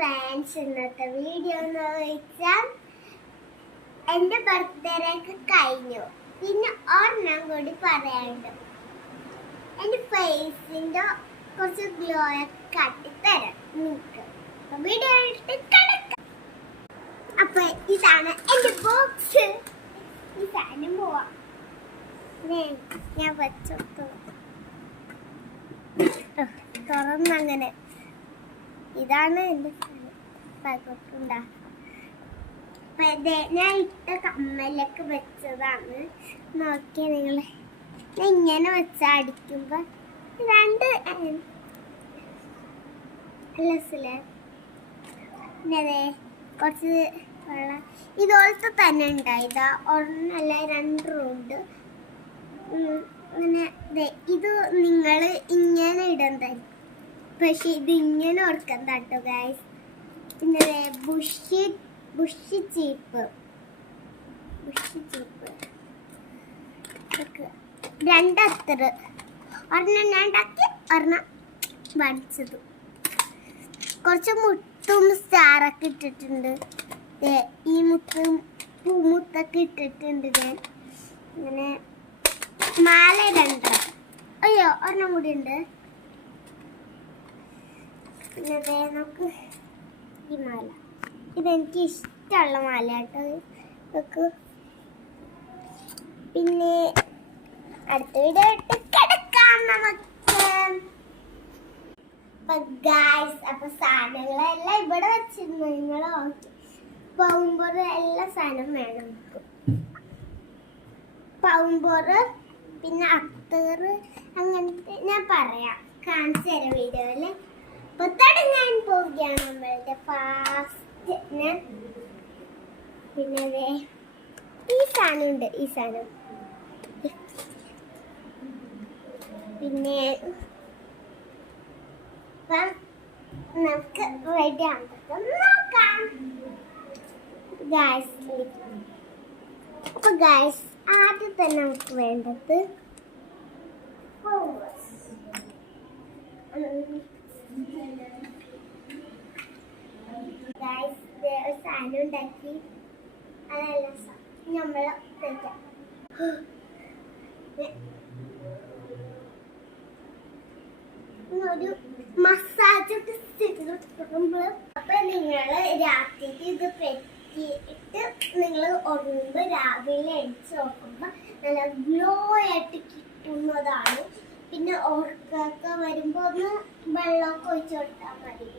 Friends, ഇന്നത്തെ video എന്ന് വെച്ചാൽ എൻ്റെ ബർത്ത്ഡേ ഒക്കെ കഴിഞ്ഞു. പിന്നെ ഒരെണ്ണം കൂടി പറയാനുണ്ട്. എൻ്റെ ഫേസിൻ്റെ കുറച്ച് ഗ്ലോ ഒക്കെ കാട്ടിത്തരാം നിങ്ങൾക്ക്. വീഡിയോ ഇട്ട് കിടക്കാം. അപ്പൊ ഇതാണ് എൻ്റെ ബോക്സ്. ഈ സാധനം പോവാം. ഞാൻ വെച്ചോട്ടു തുറന്നങ്ങനെ. ഇതാണ് എൻ്റെ പകട്ടുണ്ടാ. ഞാൻ ഇട്ട കമ്മലൊക്കെ വെച്ചതാണ്. നോക്കിയ നിങ്ങള് ഇങ്ങനെ വെച്ച അടിക്കുമ്പോ രണ്ട് പിന്നെ കുറച്ച് വെള്ളം ഇതുപോലത്തെ തന്നെ ഉണ്ടായതാ. ഒരെണ്ണല്ല രണ്ടുണ്ട്. അങ്ങനെ ഇത് നിങ്ങൾ ഇങ്ങനെ ഇടണ്ടായിരിക്കും, പക്ഷെ ഇത് ഇങ്ങനെ ഓർക്കാൻ കേട്ടോ ഗൈസ്. പിന്നെ ബുഷി ചീപ്പ് രണ്ടത്ര ഒരെണ്ണം ഞാൻ ഉണ്ടാക്കി, ഒരെണ്ണം പഠിച്ചത്. കുറച്ച് മുത്തും സ്റ്റാറൊക്കെ ഇട്ടിട്ടുണ്ട്. ഈ പൂമുത്തൊക്കെ ഇട്ടിട്ടുണ്ട് ഞാൻ. അങ്ങനെ മാല ഇടണ്ട. അയ്യോ, ഒരെണ്ണം കൂടി ഉണ്ട്. പിന്നെ നമുക്ക് ഈ മാല, ഇതെനിക്ക് ഇഷ്ടമുള്ള മാല കേട്ടോ. ഇതൊക്കെ പിന്നെ അടുത്ത വീഡിയോ ഇട്ട് കിടക്കാം നമുക്ക്. അപ്പൊ സാധനങ്ങളെല്ലാം ഇവിടെ വെച്ചിരുന്നു. നിങ്ങൾ പൗമ്പോർ എല്ലാ സാധനം വേണം നമുക്ക്. പൗമ്പോർ പിന്നെ അത്തർ അങ്ങനത്തെ ഞാൻ പറയാം, കാണിച്ചു തരാം വീഡിയോയില്. അപ്പൊ തുടങ്ങാൻ പോവുകയാണ് നമ്മളുടെ ഫാസ്റ്റ്. പിന്നെ ഈ സാധനം ഉണ്ട്, ഈ സാധനം. പിന്നെ നമുക്ക് റെഡി ആകുമ്പോൾ നോക്കാം ഗൈസ്. അപ്പൊ ഗൈസ്, ആദ്യം തന്നെ നമുക്ക് വേണ്ടത് ഗൈസ് ഒരു സാധനം ഉണ്ടാക്കി. അതല്ല നമ്മള് കഴിക്കാം. ഒരു മസാജ് അപ്പൊ നിങ്ങള് രാത്രിക്ക് ഇത് പെറ്റിയിട്ട് നിങ്ങൾ ഉറങ്ങുമ്പോ രാവിലെ അടിച്ച് നോക്കുമ്പോ നല്ല ഗ്ലോ ആയിട്ട് കിട്ടുന്നതാണ്. പിന്നെ ഉറക്കൊക്കെ വരുമ്പോ ഒന്ന് വെള്ളമൊക്കെ ഒഴിച്ചു കൊടുത്താൽ മതി.